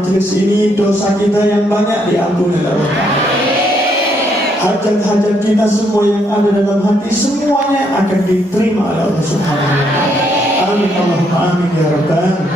majelis ini dosa kita yang banyak diampuni oleh Allah. Hajat-hajat kita semua yang ada dalam hati semuanya akan diterima oleh Allah Subhanahu wa taala. Amin Allahumma amin ya rabbal alamin.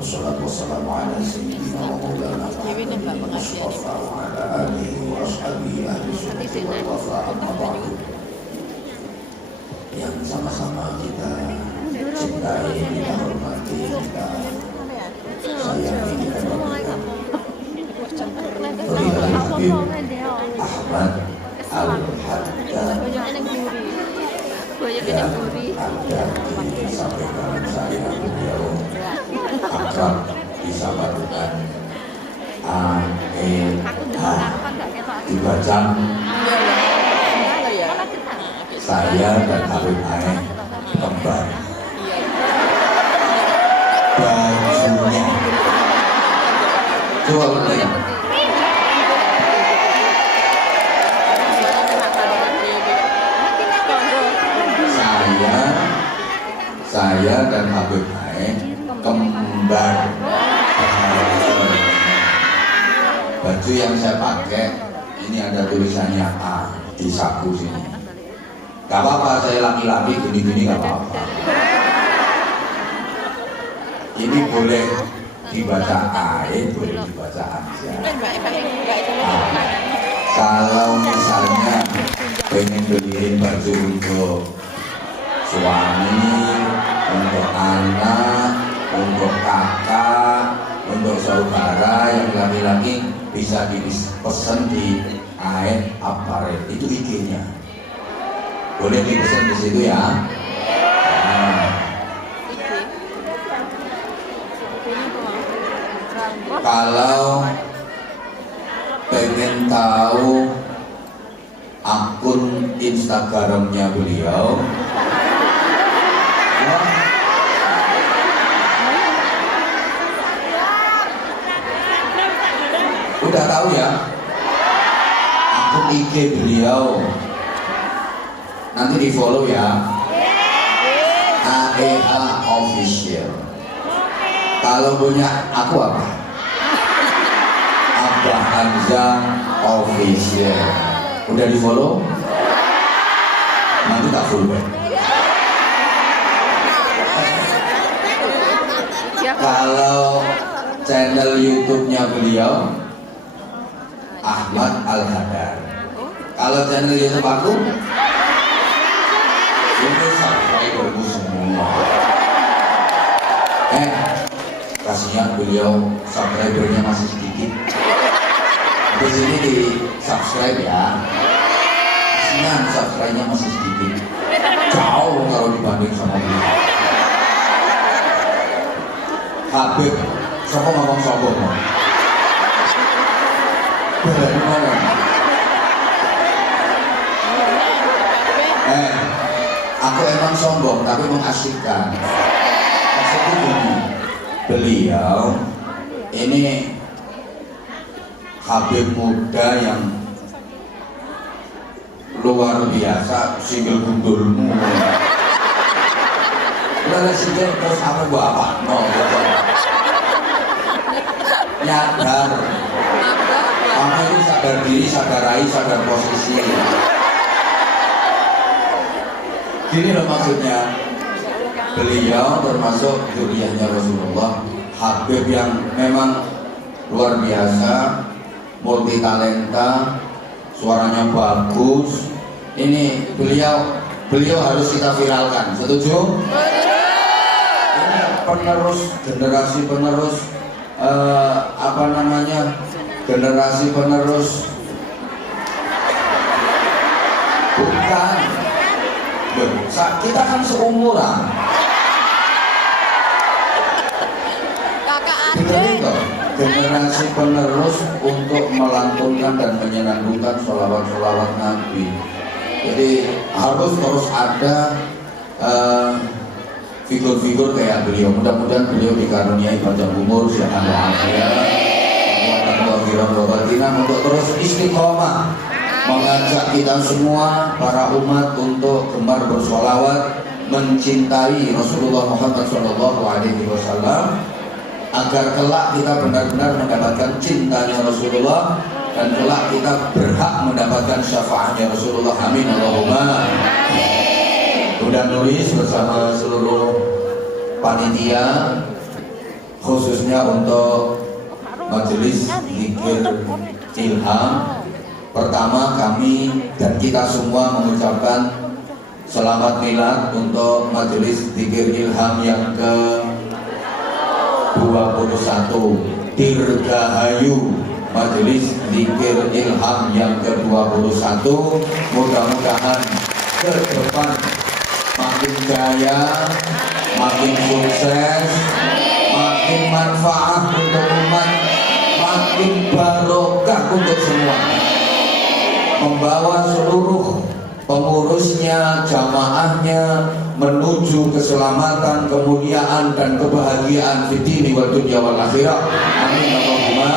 Wassalatu wassalamu ala sayyidina wa maulana Mustafa wa ala alihi wa ashabihi ahli sunnati wal wafa amma ba'du. Yang sama-sama kita cintai, kita hormati, kita sayangi, kita banggakan Fadilul Habib Ahmad Al-Haddad yang ada disampaikan saya beliau akrab disapa dengan dibaca saya dan Habib Ae kembar. Bajunya coba lihat. Saya dan Habib Ae kembar. Baju yang saya pakai ini ada tulisannya A di saku sini. Gak apa-apa, saya laki-laki gini-gini gak apa-apa. Ini boleh dibaca Ae, boleh dibaca Anja. Kalau misalnya pengen beliin baju untuk suami, untuk anak, untuk kakak, untuk saudara yang laki-laki bisa dipesan di Ae Apparel, itu IG-nya. Boleh dipesan di situ ya. Kalau pengen tahu akun Instagramnya beliau, udah tahu ya, akun IG beliau nanti di follow ya, AEH Official. Kalau punya aku apa? Abah Hamzah Official. Udah di follow? Nanti tak full back. Kalau channel channel YouTube-nya beliau Ahmad Al-Hadar. Kalau channel YouTube aku ini subscriberku semua. Kasihan beliau subscribernya masih sedikit. Di sini di subscribe ya. Kasihan subscribe-nya masih sedikit. Jauh kalau dibanding sama beliau. Habib, siapa ngomong sombong? Aku emang sombong tapi mengasyikkan. Maksudnya gini, beliau ini Habib muda yang luar biasa, single gundulmu. Udah single terus apa gua apa? No, nyadar. Kamu itu sadar diri, sadar rai, sadar posisi. Gini loh maksudnya, beliau termasuk zuriyahnya Rasulullah, Habib yang memang luar biasa, multi talenta, suaranya bagus. Ini beliau harus kita viralkan, setuju? Ini penerus, generasi penerus, generasi penerus, bukan. Kita kan seumuran. Kakak Andre. Generasi penerus untuk melantunkan dan menyenandungkan sholawat-sholawat Nabi. Jadi harus terus ada figur-figur kayak beliau. Mudah-mudahan beliau dikaruniai panjang umur, sehat walafiat, untuk terus istiqomah mengajak kita semua para umat untuk gemar bersolawat, mencintai Rasulullah Muhammad SAW, agar kelak kita benar-benar mendapatkan cintanya Rasulullah dan kelak kita berhak mendapatkan syafaatnya Rasulullah. Amin Allahumma. Bunda Nuris bersama seluruh panitia, khususnya untuk majelis zikir ilham, pertama kami dan kita semua mengucapkan selamat milad untuk majelis zikir ilham yang ke 21, Dirgahayu majelis zikir ilham yang ke 21. Mudah-mudahan ke depan makin jaya, makin sukses, makin manfaat untuk umat, makin barokah untuk semua, membawa seluruh pengurusnya, jamaahnya menuju keselamatan, kemuliaan dan kebahagiaan di dunia wal dunya wal akhirah. Amin Allahumma.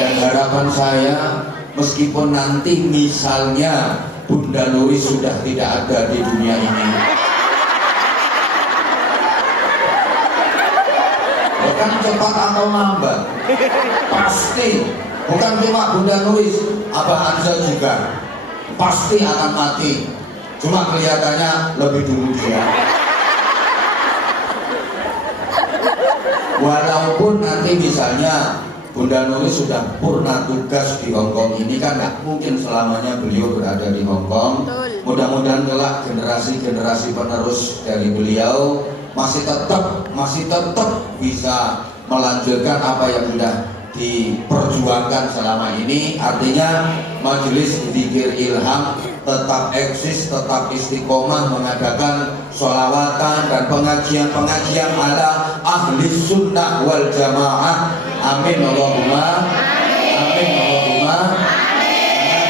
Dan harapan saya, meskipun nanti misalnya Bunda Nuris sudah tidak ada di dunia ini, bukan cepat atau lambat, pasti bukan cuma Bunda Nuris, Abah Anza juga pasti akan mati. Cuma kelihatannya lebih dulu dia. Walaupun nanti misalnya Bunda Nuris sudah purna tugas di Hongkong, ini kan nggak mungkin selamanya beliau berada di Hongkong. Mudah-mudahan kelak generasi-generasi penerus dari beliau masih tetap bisa melanjutkan apa yang sudah diperjuangkan selama ini. Artinya majelis zikir ilham tetap eksis, tetap istiqomah mengadakan sholawatan dan pengajian-pengajian ala ahli sunnah wal jamaah. Amin Allahumma. Amin Allahumma.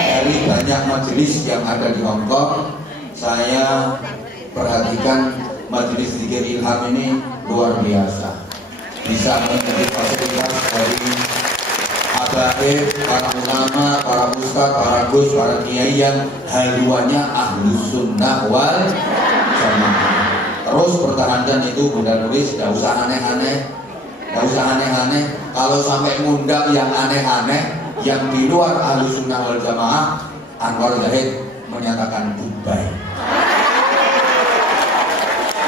Dari banyak majelis yang ada di Hongkong, saya perhatikan majelis zikir ilham ini luar biasa, bisa menjadi fasilitas dari habaib, para ulama, para ustadz, para gus, para kiai yang haluannya ahlus sunnah wal jamaah. Terus pertahankan itu Bunda Nuris, gak usah aneh-aneh, gak usah aneh-aneh. Kalau sampai ngundang yang aneh-aneh, yang di luar ahlus sunnah wal jamaah, Anwar Zahid menyatakan goodbye.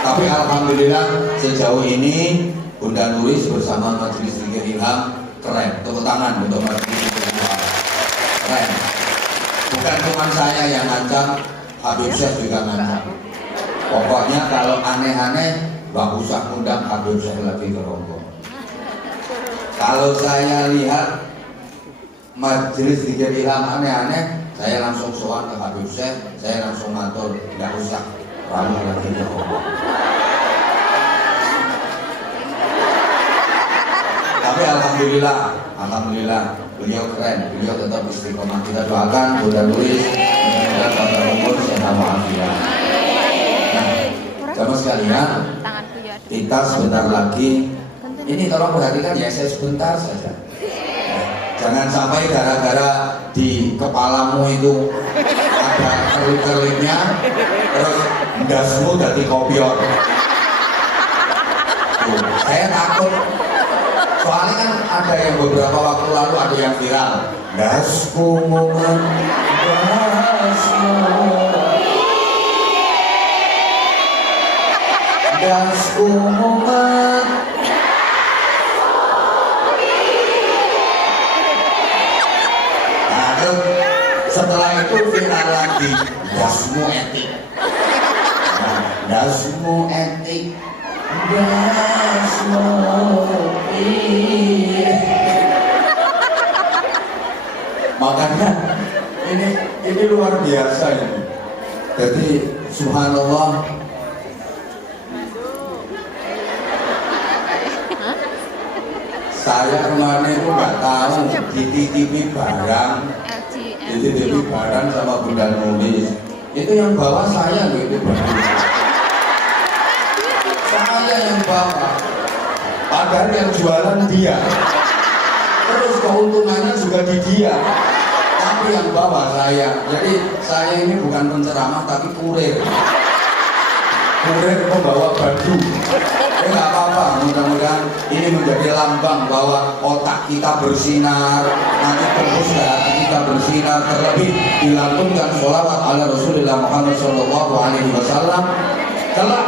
Tapi alhamdulillah sejauh ini Bunda Nuris bersama Majelis Zikir Ilham keren. Tepuk tangan untuk Majelis Zikir Ilham. Keren. Bukan cuma saya yang ngancam, Habib Syekh juga ngancam. Pokoknya kalau aneh-aneh, gak usah undang Habib Syekh lagi ke Rombong. Kalau saya lihat Majelis Zikir Ilham aneh-aneh, saya langsung sowan ke Habib Syekh, saya langsung matur, gak usah ramu lagi ke Rombong. Tapi alhamdulillah beliau keren, beliau tetap istiqomah. Kita doakan Bunda Nuris mudah-mudahan sampai umur sehat walafiat. Nah, jamaah sekalian, kita sebentar lagi. Ini tolong perhatikan ya, saya sebentar saja. Jangan sampai gara-gara di kepalamu itu ada kerlip-kerlipnya, terus dasmu jadi kopior. Saya takut. Soalnya kan ada yang beberapa waktu lalu ada yang viral. Dasku momen, dasku momen. Nah, terus setelah itu viral lagi. Dasmu etik. Nah, dasmu etik. Makanya ini luar biasa ini. Jadi subhanallah, saya kemarin itu nggak tahu dititipi barang sama Bunda Nuris. Itu yang bawa saya gitu. Saya yang bawa, padahal yang jualan dia, terus keuntungannya juga di dia, tapi yang bawa saya. Jadi saya ini bukan penceramah tapi kurir pembawa baju. Nggak apa-apa, mudah-mudahan ini menjadi lambang bahwa otak kita bersinar, nanti terus hati kita bersinar, terlebih dilantunkan sholawat ala Rasulullah Muhammad SAW. Kelak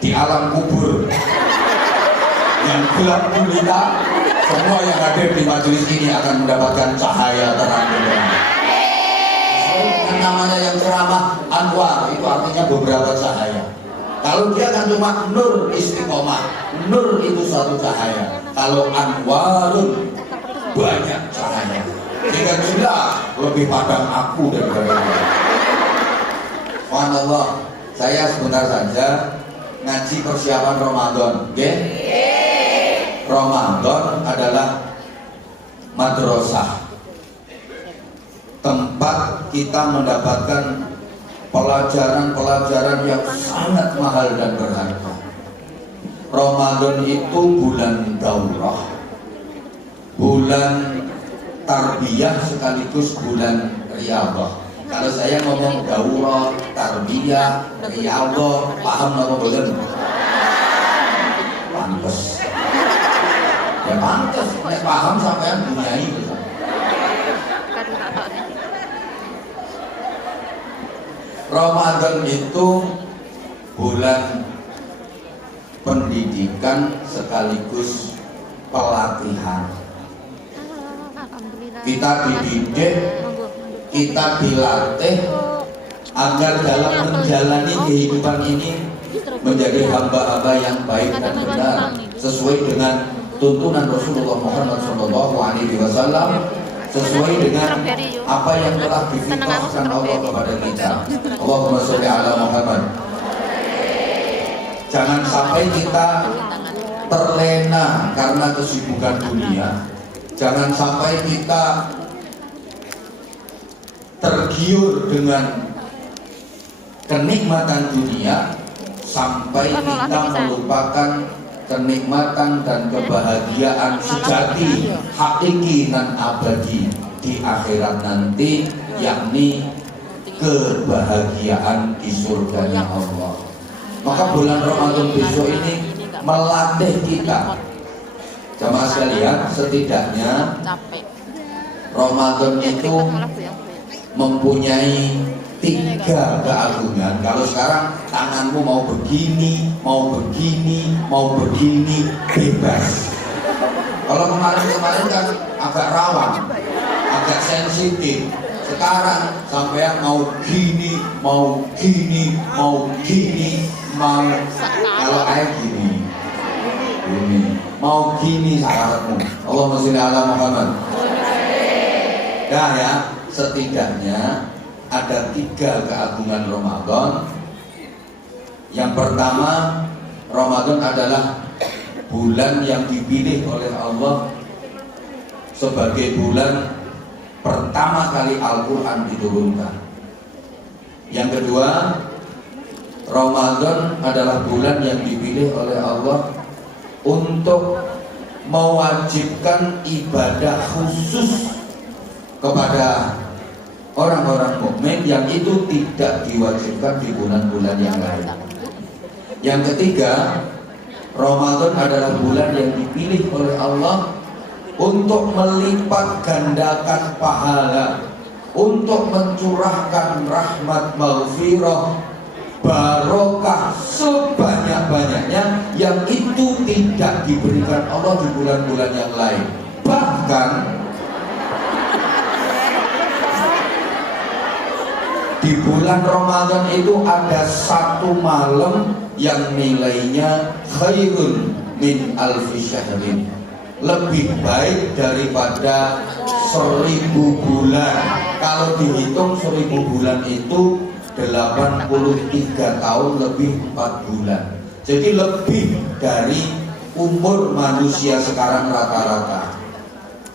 di alam kubur yang gelap gulita, semua yang hadir di majelis ini akan mendapatkan cahaya terang benderang. Yang namanya yang ceramah Anwar itu artinya beberapa cahaya. Kalau dia kan cuma nur istiqomah, nur itu satu cahaya. Kalau Anwarun banyak cahaya. Jika jelas lebih padam aku daripada dia. Subhanallah, saya sebentar saja ngaji persiapan Ramadan, okay? Ramadan adalah madrasah, tempat kita mendapatkan pelajaran-pelajaran yang sangat mahal dan berharga. Ramadan itu bulan daurah, bulan tarbiyah sekaligus bulan riyadhah. Kalau saya ngomong daurah, tarbiyah, riyadhah, paham apa boten? Pantes. Ya pantes, nek paham sampean dunyai gitu. Ramadan itu bulan pendidikan sekaligus pelatihan. Kita dididik, kita dilatih agar dalam menjalani kehidupan ini menjadi hamba-hamba yang baik dan benar sesuai dengan tuntunan Rasulullah Muhammad SAW, sesuai dengan apa yang telah difitrahkan Allah kepada kita. Allahumma sholli ala Muhammad. Jangan sampai kita terlena karena kesibukan dunia. Jangan sampai kita tergiur dengan kenikmatan dunia sampai kita melupakan kenikmatan dan kebahagiaan sejati, hakiki dan abadi di akhirat nanti, yakni kebahagiaan di surganya Allah. Maka bulan Ramadan besok ini melatih kita. Jamaah sekalian, setidaknya Ramadan itu mempunyai tiga keagungan. Kalau sekarang tanganmu mau begini, mau begini, mau begini, bebas. Kalau kemarin-kemarin kan agak rawan, agak sensitif. Sekarang sampean mau gini, mau gini, mau gini, mau kalau kayak gini, mau gini syaratmu. Allahumma sholli ala Muhammad. Nah ya, setidaknya ada tiga keagungan Ramadan. Yang pertama, Ramadan adalah bulan yang dipilih oleh Allah sebagai bulan pertama kali Al-Quran diturunkan. Yang kedua, Ramadan adalah bulan yang dipilih oleh Allah untuk mewajibkan ibadah khusus kepada orang-orang mukmin yang itu tidak diwajibkan di bulan-bulan yang lain. Yang ketiga, Ramadan adalah bulan yang dipilih oleh Allah untuk melipat gandakan pahala, untuk mencurahkan rahmat maghfirah, barokah sebanyak-banyaknya yang itu tidak diberikan Allah di bulan-bulan yang lain. Bahkan di bulan Ramadan itu ada satu malam yang nilainya khairun min alfi syahrin, lebih baik daripada 1000 bulan. Kalau dihitung 1000 bulan itu 83 tahun lebih 4 bulan. Jadi lebih dari umur manusia sekarang rata-rata.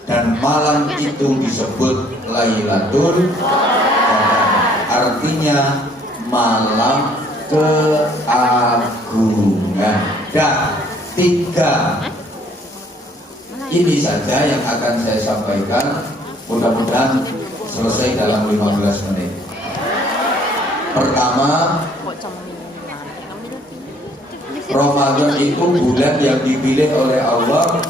Dan malam itu disebut Lailatul Qadar. Artinya malam keagungan. Dan tiga ini saja yang akan saya sampaikan. Mudah-mudahan selesai dalam 15 menit. Pertama, Ramadan itu bulan yang dipilih oleh Allah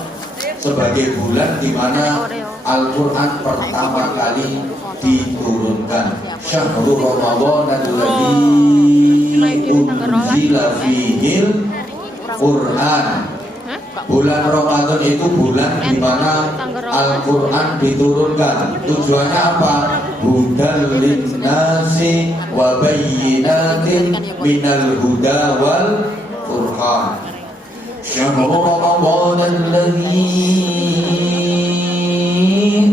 sebagai bulan di mana Al-Quran pertama kali diturunkan. Syahrul Ramadan alladzi unzila fihil Quran. Bulan Ramadan itu bulan di mana Al-Quran diturunkan. Tujuannya apa? Hudal linnasi wa bayyinatin minal huda wal furqan. Syahrul Ramadan alladzi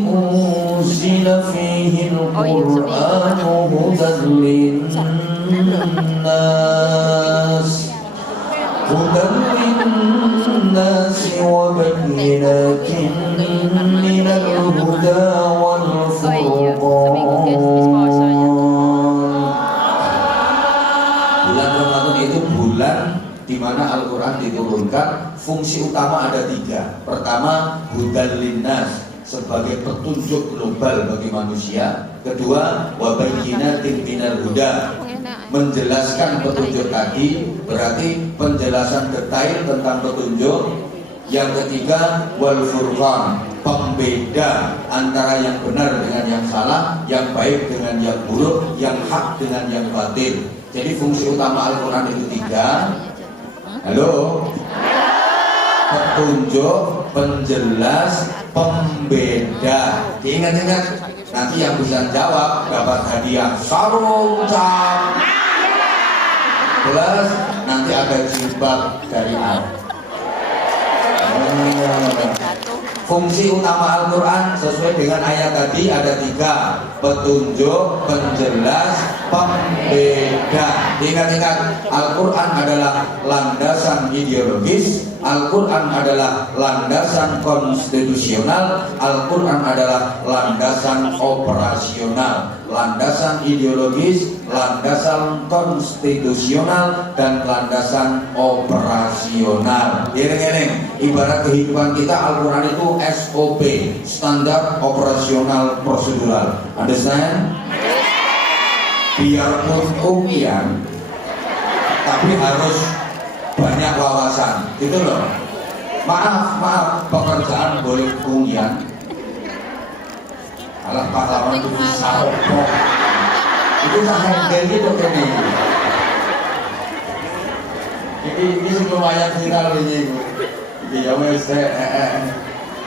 unzila fihi al-Quran hudan linnas wa bayyinatin minal huda wal furqan. Bulan Ramadan itu bulan di mana Al-Quran diturunkan. Fungsi utama ada tiga. Pertama, hudal linnas, sebagai petunjuk global bagi manusia. Kedua, wa bayyinatin minal huda, menjelaskan petunjuk tadi, berarti penjelasan detail tentang petunjuk. Yang ketiga, wal furqan, pembeda antara yang benar dengan yang salah, yang baik dengan yang buruk, yang hak dengan yang batil. Jadi fungsi utama Al-Quran itu tiga. Halo? Petunjuk, penjelas, pembeda. Diingat-ingat, nanti yang bisa jawab dapat hadiah sarung cap plus nanti ada jilbab dari Allah. Fungsi utama Al-Quran sesuai dengan ayat tadi ada tiga: petunjuk, penjelas, pembeda. Ingat-ingat, Al-Quran adalah landasan ideologis, Al-Quran adalah landasan konstitusional, Al-Quran adalah landasan operasional. Landasan ideologis, landasan konstitusional, dan landasan operasional. Giring-giring, ibarat kehidupan kita, Al-Quran itu SOP, standar operasional prosedural. Understand? Biarpun ujian, tapi harus banyak wawasan, gitu loh. Maaf, pekerjaan boleh ujian. Alah pahlawan itu bisa rokok. Itu sampai gitu ini. Ini sih lumayan viral ini. Iya wes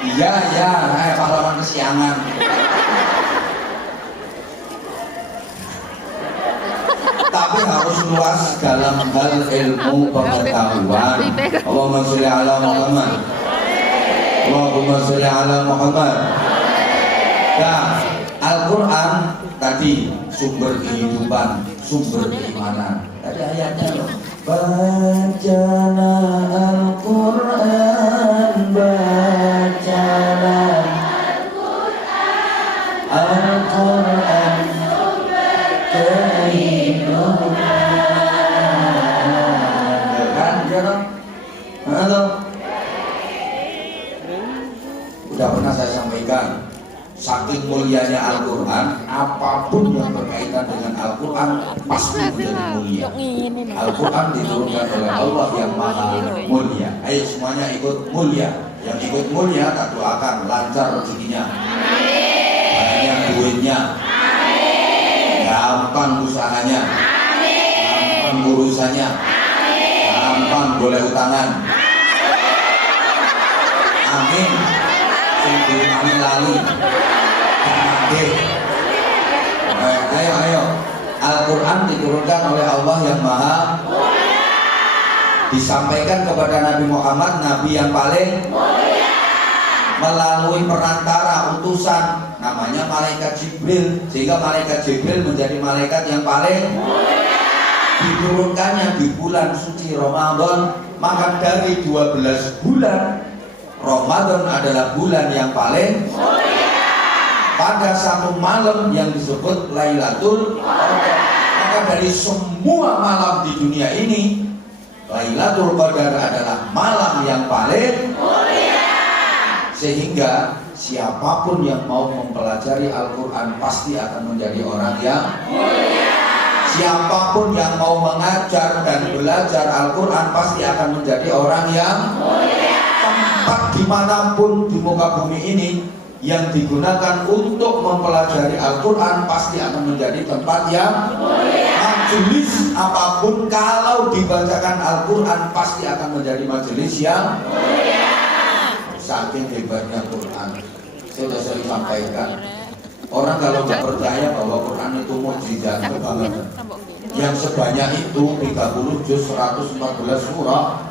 iya pahlawan kesiangan. Tapi harus luas dalam hal ilmu pengetahuan. Allahumma sholli ala Muhammad. Allahumma sholli ala Muhammad. Nah, Al-Quran tadi sumber kehidupan, sumber keimanan. Tadi ayatnya loh. Bacalah Al-Quran, bacalah Al-Quran, kehidupan. Kan, halo. Udah pernah saya sampaikan, saking mulianya Al-Quran, apapun yang berkaitan dengan Al-Quran pasti menjadi mulia. Al-Quran diturunkan oleh Allah yang maha mulia. Ayo semuanya ikut mulia. Yang ikut mulia tak doakan lancar rezekinya, banyak duitnya, gampang usahanya, gampang urusannya, gampang boleh utangan. Amin. Amin lali. Ayo. Al-Quran diturunkan oleh Allah yang maha mulia. Disampaikan kepada Nabi Muhammad, Nabi yang paling mulia, melalui perantara utusan namanya malaikat Jibril, sehingga malaikat Jibril menjadi malaikat yang paling mulia. Diturunkannya di bulan suci Ramadan, maka dari 12 bulan Ramadan adalah bulan yang paling mulia. Pada satu malam yang disebut Lailatul Qadar, maka dari semua malam di dunia ini Lailatul Qadar adalah malam yang paling mulia. Sehingga siapapun yang mau mempelajari Al-Quran pasti akan menjadi orang yang mulia. Siapapun yang mau mengajar dan belajar Al-Quran pasti akan menjadi orang yang mulia. Tempat dimanapun di muka bumi ini yang digunakan untuk mempelajari Al-Quran pasti akan menjadi tempat yang mulia. Majelis apapun kalau dibacakan Al-Quran pasti akan menjadi majelis yang mulia. Saking hebatnya Quran, saya sudah sering sampaikan. Orang kalau nggak percaya bahwa Quran itu mukjizat kebangetan, yang sebanyak itu 30 juz 114 surah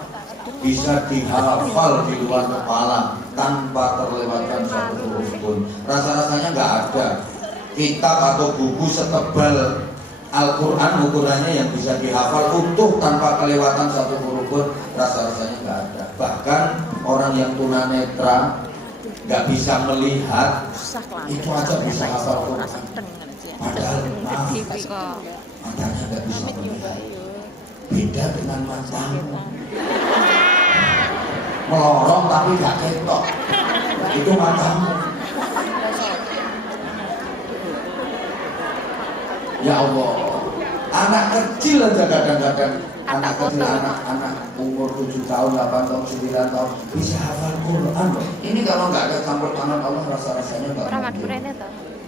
bisa dihafal di luar kepala tanpa terlewatkan satu huruf pun. Rasa-rasanya nggak ada kitab atau buku setebal Al-Quran ukurannya yang bisa dihafal utuh tanpa kelewatan satu huruf pun. Rasa-rasanya nggak ada. Bahkan orang yang tunanetra nggak bisa melihat itu aja bisa hafal Quran. Padahal maaf, matanya nggak bisa melihat. Beda dengan matamu, melorong tapi gak ketok, itu matamu. Ya Allah, anak kecil aja kadang-kadang, anak kecil, anak umur 7 tahun, 8 tahun, 9 tahun bisa hafal Quran. Ini kalau nggak ada campur tangan Allah rasa-rasanya nggak mungkin.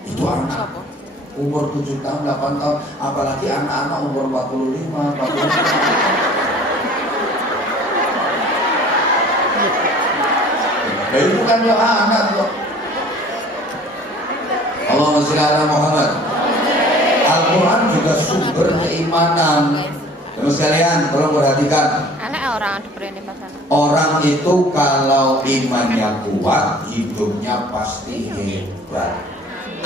Itu anak umur 7 tahun, 8 tahun, apalagi anak-anak umur 45, 45. Ya itu kan ya anak kok. Allahumma sholli ala Muhammad. Al-Quran juga sumber keimanan. Teman sekalian, tolong perhatikan. Orang itu kalau imannya kuat, hidupnya pasti hebat.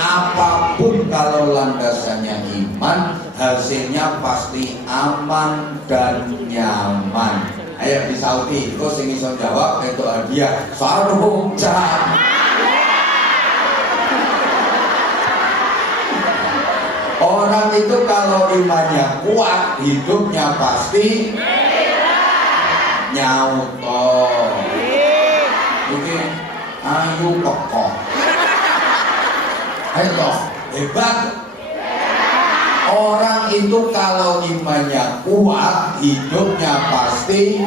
Apapun kalau landasannya iman, hasilnya pasti aman dan nyaman. Ayo di Saudi, kau sing iso jawab itu hadiah sarung can. Orang itu kalau imannya kuat, hidupnya pasti nyauto. Oke, ayo pokok. Ayo toh, hebat. Orang itu kalau imannya kuat, hidupnya pasti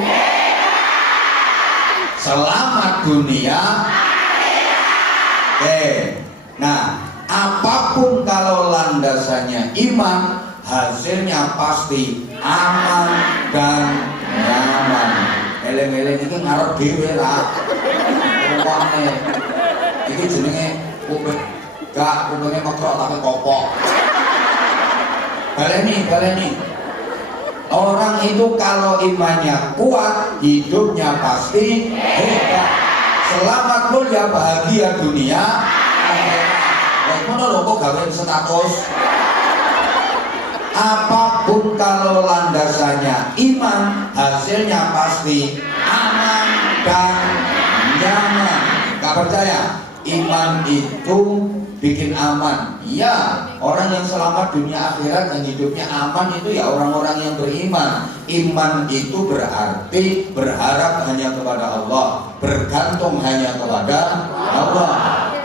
selamat dunia. Nah, Apapun kalau landasannya iman, hasilnya pasti aman dan nyaman. Eleng-eleng iki ngarep dhewe ra. Wong iki jenenge kuping gak kupinge mekrok tapi kopok. Baleni. Orang itu kalau imannya kuat, hidupnya pasti hebat. Selamat mulia bahagia dunia akhirat. Wes ngono lho kok gawe status. Apapun kalau landasannya iman, hasilnya pasti aman dan nyaman. Gak percaya? Iman itu bikin aman. Ya, orang yang selamat dunia akhirat dan hidupnya aman itu ya orang-orang yang beriman. Iman itu berarti berharap hanya kepada Allah, bergantung hanya kepada Allah.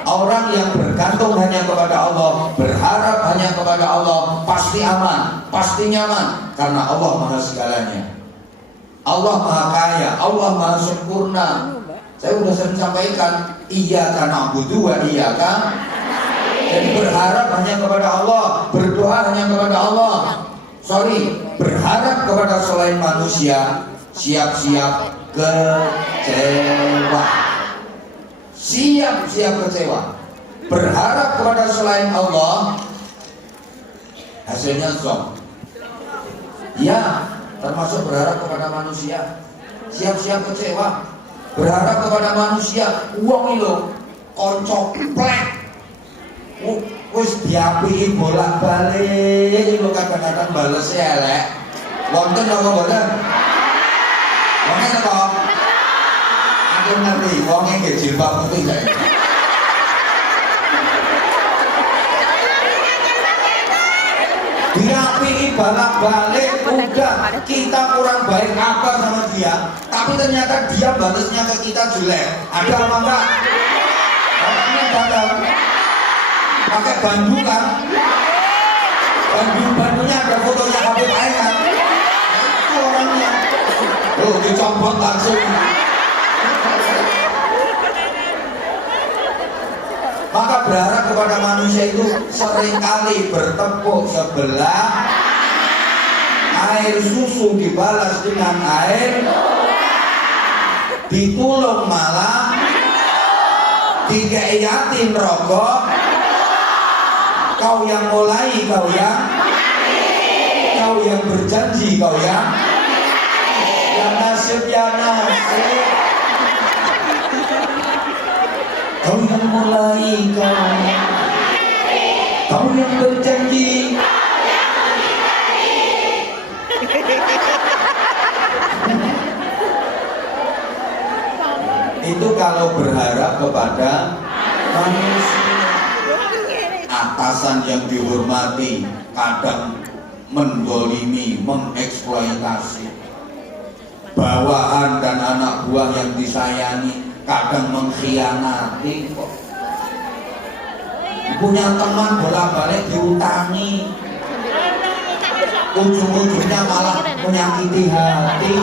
Orang yang bergantung hanya kepada Allah, berharap hanya kepada Allah, pasti aman, pasti nyaman, karena Allah maha segalanya. Allah maha kaya, Allah maha sempurna. Saya sudah sering sampaikan, iyyaka na'budu wa iyyaka. Jadi berharap hanya kepada Allah, berdoa hanya kepada Allah. Berharap kepada selain manusia, siap-siap kecewa. Siap-siap kecewa. Berharap kepada selain Allah, hasilnya zong. Ya, termasuk berharap kepada manusia, siap-siap kecewa. Berharap kepada manusia, uang itu konco plek. Wis diapiki bolak-balik itu kadang-kadang balesnya elek. Wonten apa mboten? Wonten apa? Aku ngerti, wonge nggih jilbab putih kae. Diapiki bolak-balik, udah kita kurang baik apa sama dia, tapi ternyata dia balasnya ke kita jelek. Ada apa enggak? Orangnya datang pakai bandu kan? Bandunya ada fotonya Habib Ainat. Itu orangnya. Oh, dicopot langsung. Maka berharap kepada manusia itu seringkali bertepuk sebelah, air susu dibalas dengan air, ditulung malah, dikei yatim rokok. Kau yang mulai, kau yang berjanji, kau yang nasib, ya nasib. Kau yang mulai, kau yang berjanji. Itu kalau berharap kepada manusia. Atasan yang dihormati kadang mendolimi, mengeksploitasi. Bawahan dan anak buah yang disayangi kadang mengkhianati kok. Punya teman bolak-balik diutangi, ujung-ujungnya malah menyakiti hati.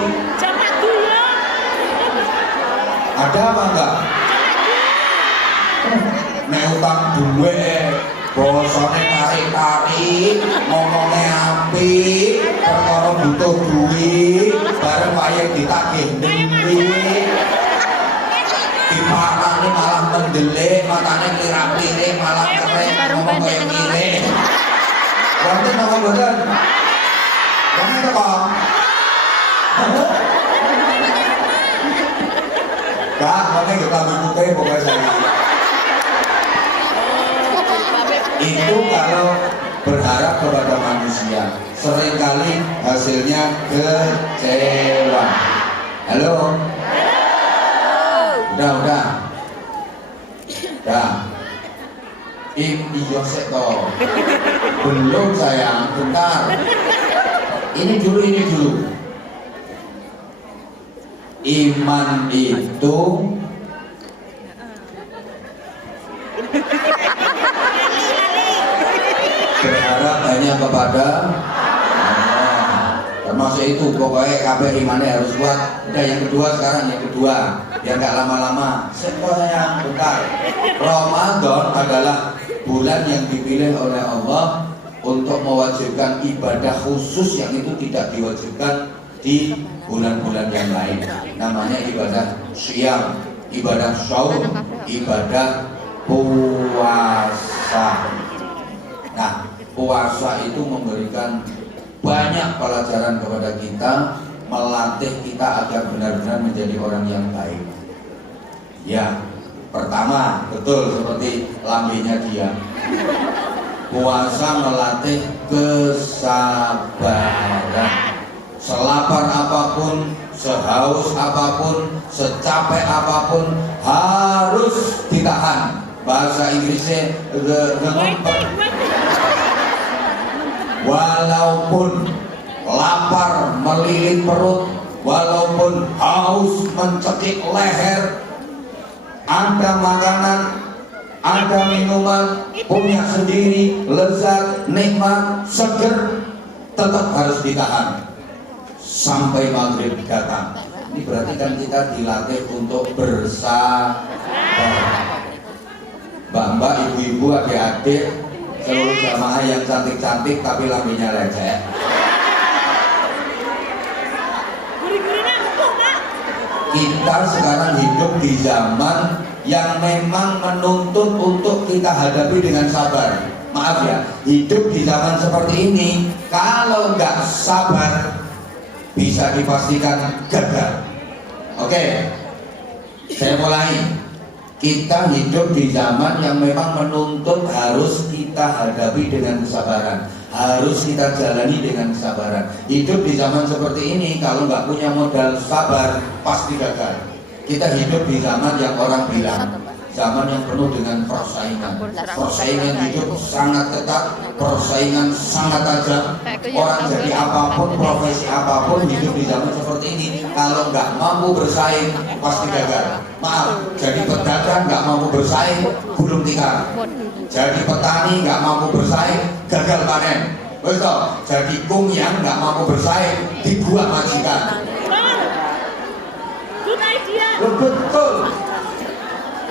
Ada apa enggak? Nek utang duwe, bosone tarik-tarik, ngomongnya apik, perkara butuh duit, bareng wayah ditagih duit. Diparani malah mendelik, matanya kira-kira malah keren, ngomong kayak kira. Wonten napa mboten? Wonten to kok? Kak, wonten nggih kambing putih pokoknya saya. Itu kalau berharap kepada manusia, seringkali hasilnya kecewa. Halo? Udah. Iya sek toh. Belum sayang, bentar. Ini dulu. Iman itu berharap hanya kepada Allah. Termasuk itu pokoknya kabeh imannya harus kuat. Udah yang kedua sekarang biar nggak lama-lama. Saya bentar. Ramadan adalah bulan yang dipilih oleh Allah untuk mewajibkan ibadah khusus yang itu tidak diwajibkan di bulan-bulan yang lain. Namanya ibadah syiyam, ibadah shaum, ibadah puasa. Nah, puasa itu memberikan banyak pelajaran kepada kita, melatih kita agar benar-benar menjadi orang yang baik. Ya, pertama, betul seperti lambenya dia. Puasa melatih kesabaran. Selapar apapun, sehaus apapun, secapek apapun harus ditahan. Bahasa Inggrisnya walaupun lapar melilit perut, walaupun haus mencekik leher, ada makanan, ada minuman, punya sendiri, lezat, nikmat, seger, tetap harus ditahan sampai maghrib datang. Ini berarti kan kita dilatih untuk bersabar. Mbak-mbak, ibu-ibu, adik-adik, seluruh jamaah yang cantik-cantik tapi lambenya lecek. Kita sekarang hidup di zaman yang memang menuntut untuk kita hadapi dengan sabar. Maaf ya, hidup di zaman seperti ini kalau nggak sabar bisa dipastikan gagal. Oke, saya mulai. Kita hidup di zaman yang memang menuntut harus kita hadapi dengan kesabaran, harus kita jalani dengan kesabaran. Hidup di zaman seperti ini kalau nggak punya modal sabar pasti gagal. Kita hidup di zaman yang orang bilang zaman yang penuh dengan persaingan. Persaingan hidup sangat ketat, persaingan sangat tajam. Orang jadi apapun, profesi apapun, hidup di zaman seperti ini kalau nggak mampu bersaing pasti gagal. Maaf, jadi pedagang nggak mampu bersaing, gulung tikar. Jadi petani nggak mampu bersaing, gagal panen. Betul. Jadi kumyang nggak mampu bersaing, dibuat majikan. Good idea. Betul.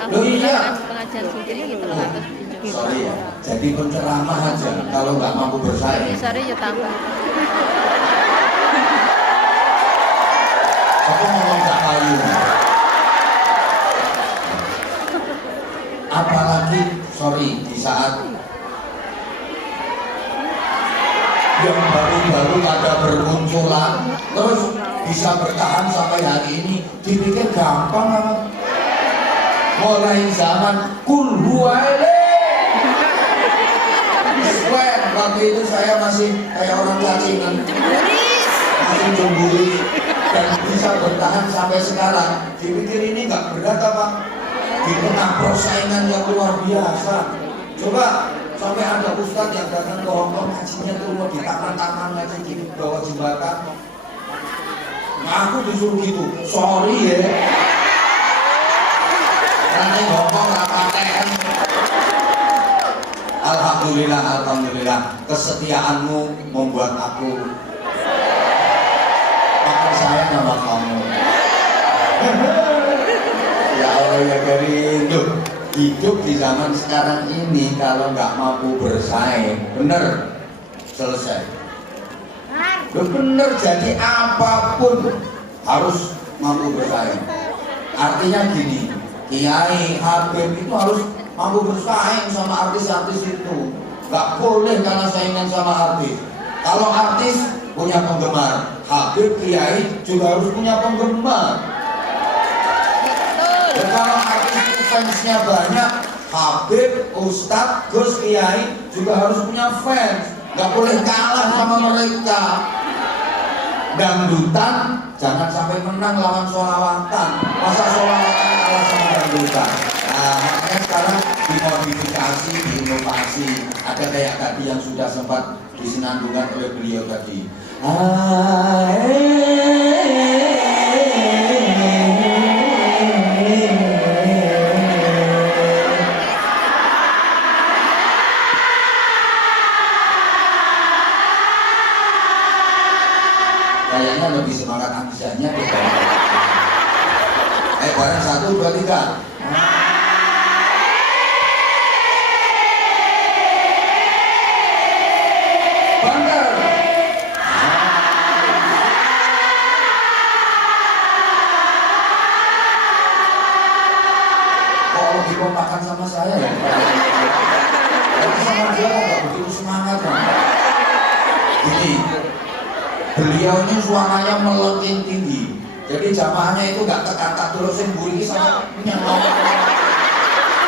Loh iya. Pengajian sendiri gitu loh. Sorry ya, jadi penceramah aja kalau nggak mampu bersaing. Sorry ya tambah. Aku ngomong gak payu. Apalagi, sorry, di saat yang baru-baru ada bermunculan, terus bisa bertahan sampai hari ini, dipikir gampang apa? Mulai zaman kul huwaile. Waktu itu saya masih kayak orang cacingan, masih cemburis, dan bisa bertahan sampai sekarang. Dipikir ini nggak berat apa? Di tengah persaingan yang luar biasa. Coba sampai ada ustadz yang datang ke Hongkong ngajinya tuh mau di taman-taman ngaji di bawah jembatan. Nah, aku disuruh gitu, sorry ya. Nanti Hongkong rapaten. Alhamdulillah, alhamdulillah, kesetiaanmu membuat aku makin sayang sama kamu. Ya Allah ya Karim, hidup di zaman sekarang ini kalau nggak mampu bersaing, bener selesai. Bener, jadi apapun harus mampu bersaing. Artinya gini, kiai, habib itu harus mampu bersaing sama artis-artis itu. Gak boleh karena saingan sama artis. Kalau artis punya penggemar, habib, kiai juga harus punya penggemar. Dan kalau artis itu fansnya banyak, habib, ustadz, gus, kiai juga harus punya fans. Gak boleh kalah sama mereka. Dangdutan jangan sampai menang lawan sholawatan. Masa sholawatan kalah sama dangdutan? Nah, makanya sekarang dimodifikasi, diinovasi. Ada kayak tadi yang sudah sempat disenandungkan oleh beliau tadi. Kayaknya lebih semangat ambisannya daripada bareng 1, 2, 3. Tapi sama dia nggak begitu semangat kan. Ini beliau ini suaranya melengking tinggi. Jadi jamaahnya itu nggak terkata terus yang buri sama nyamuk.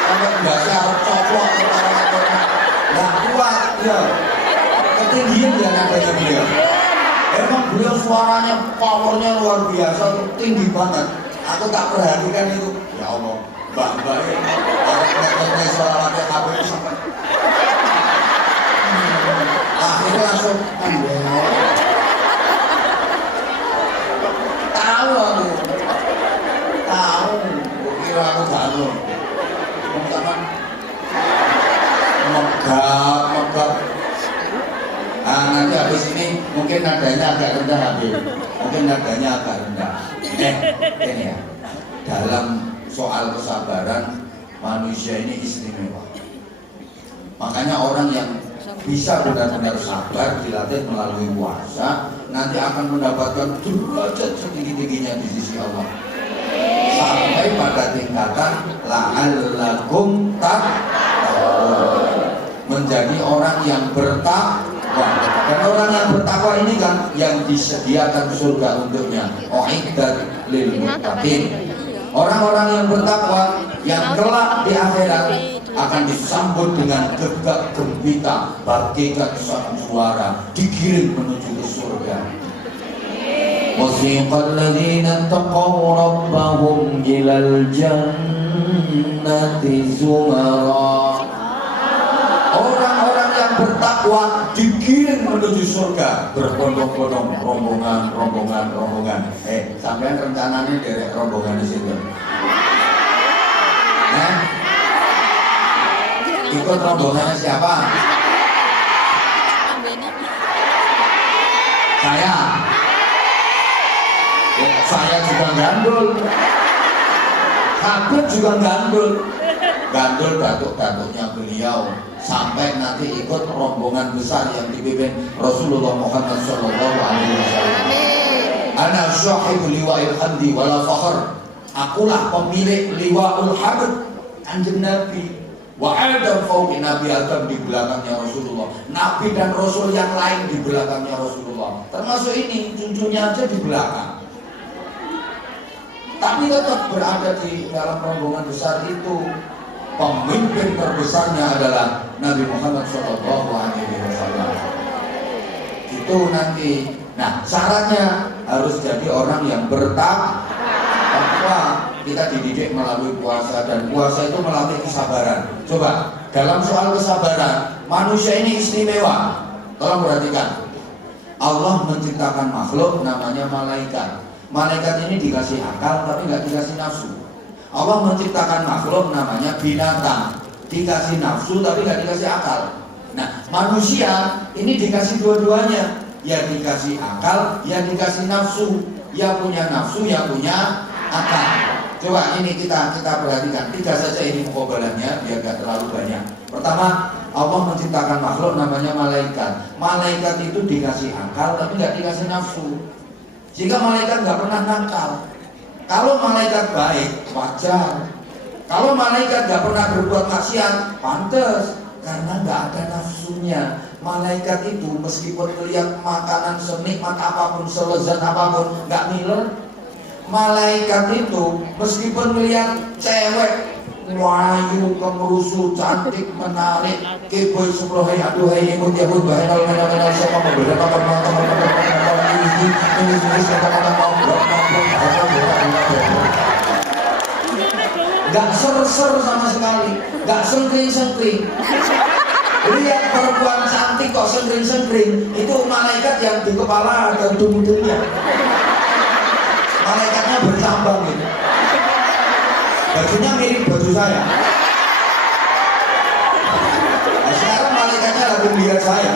Sampai nggak harus coplok nggak kuat ya. Ketinggian ya nadanya beliau. Emang beliau suaranya powernya luar biasa, tinggi banget. Aku tak perhatikan itu. Ya Allah, mbak-mbak ya. Orang suara laki HP sampai. Akhirnya langsung tahu aku. Tahu. Kira aku tahu. Teman-teman. Megap. Nah, nanti habis ini mungkin nadanya agak rendah habis. Mungkin nadanya agak rendah. Ini ya. Dalam soal kesabaran manusia ini istimewa. Makanya orang yang bisa benar-benar sabar dilatih melalui puasa nanti akan mendapatkan derajat setinggi-tingginya di sisi Allah. Sampai pada tingkatan la'allakum tattaqun. Menjadi orang yang bertakwa. Dan orang yang bertakwa ini kan yang disediakan surga untuknya. Uiddat lil muttaqin. Orang-orang yang bertakwa yang kelak di akhirat akan disambut dengan gegap gempita, bagaikan suara digiring menuju ke surga. Wasiqal ladzina taqaw rabbahum ilal jannati zumara. Orang-orang yang bertakwa digiring menuju surga berbondong-bondong, rombongan. Sampai rencananya derek rombongan di situ. Ikut rombongannya siapa? Saya juga gandul. Habib juga gandul. Gandul datuk-datuknya beliau sampai nanti ikut rombongan besar yang dipimpin Rasulullah Muhammad SAW. Ana syahibul liwa'il hamdi wala fakhr. Akulah pemilik liwa'ul hamd Kanjeng Nabi. Wa Adam fauqi Nabi Adam di belakangnya Rasulullah. Nabi dan Rasul yang lain di belakangnya Rasulullah. Termasuk ini cucunya aja di belakang. Tapi tetap berada di dalam rombongan besar itu. Pemimpin terbesarnya adalah Nabi Muhammad SAW. Itu nanti. Nah, syaratnya harus jadi orang yang bertakwa. Kita dididik melalui puasa dan puasa itu melatih kesabaran. Coba dalam soal kesabaran, manusia ini istimewa. Tolong perhatikan. Allah menciptakan makhluk namanya malaikat. Malaikat ini dikasih akal tapi nggak dikasih nafsu. Allah menciptakan makhluk namanya binatang, dikasih nafsu tapi nggak dikasih akal. Nah, manusia ini dikasih dua-duanya, ya dikasih akal, ya dikasih nafsu, ya punya nafsu, ya punya akal. Coba ini kita perhatikan, 3 saja ini mukobalannya biar gak terlalu banyak. Pertama, Allah menciptakan makhluk namanya malaikat. Malaikat itu dikasih akal tapi nggak dikasih nafsu, sehingga malaikat nggak pernah nakal. Kalau malaikat baik, wajar. Kalau malaikat nggak pernah berbuat maksiat, pantas, karena nggak ada nafsunya. Malaikat itu meskipun melihat makanan senikmat apapun, selezat apapun, nggak miler. Malaikat itu meskipun melihat cewek wayu, kemerusu, cantik, menarik, keboy, subrohai, aduhai, imut, yabut, bahenal, menal, siapa beberapa teman-teman ini kata-kata nggak ser-ser sama sekali, nggak sengkring-sengkring. Lihat perempuan cantik kok sengkring-sengkring, itu malaikat yang di kepala ada dum-dumnya. Malaikatnya bercabang gitu. Bajunya mirip baju saya. Nah, sekarang malaikatnya lagi melihat saya.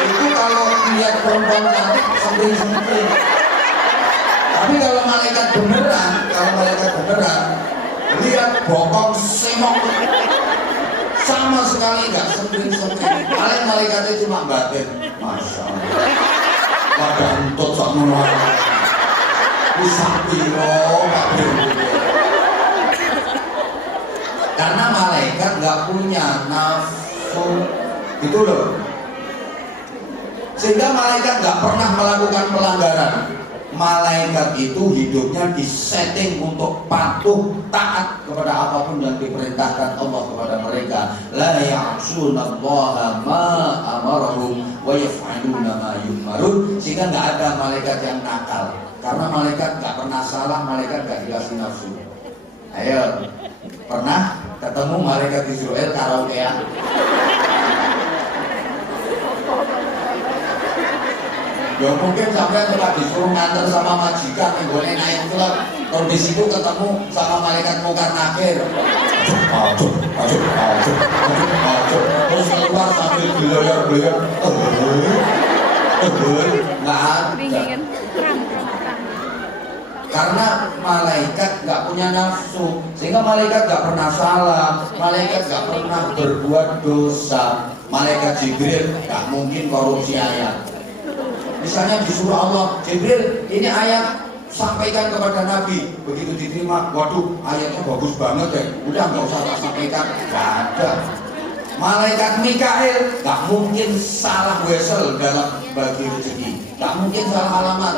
Itu kalau melihat perempuan cantik sempring-sempring. Tapi kalau malaikat beneran, lihat bokong semok sama sekali nggak sempring-sempring. Paling malaikatnya cuma batin. Masya Allah. Wadah untuk sama bisa piro. Karena malaikat nggak punya nafsu, itu loh. Sehingga malaikat nggak pernah melakukan pelanggaran. Malaikat itu hidupnya disetting untuk patuh taat kepada apapun yang diperintahkan Allah kepada mereka. La ya'sunallaha ma amarahum wa yaf'aluna ma yu'marun. Sehingga nggak ada malaikat yang nakal. Karena malaikat nggak pernah salah, malaikat nggak dikasih nafsu. Ayo, pernah ketemu malaikat Israel karaokean? Ya mungkin sampai suka disuruh nganter sama majikan yang boleh naik klub, kalau di situ ketemu sama malaikat mungkar nakir, terus keluar sambil geloyor-geloyor, nggak ada. Karena malaikat nggak punya nafsu, sehingga malaikat nggak pernah salah, malaikat nggak pernah berbuat dosa. Malaikat Jibril nggak mungkin korupsi ayat. Misalnya disuruh Allah, Jibril ini ayat sampaikan kepada Nabi. Begitu diterima, waduh ayatnya bagus banget ya, udah nggak usah tak sampaikan. Nggak ada. Malaikat Mikael nggak mungkin salah wesel dalam bagi rezeki, nggak mungkin salah alamat.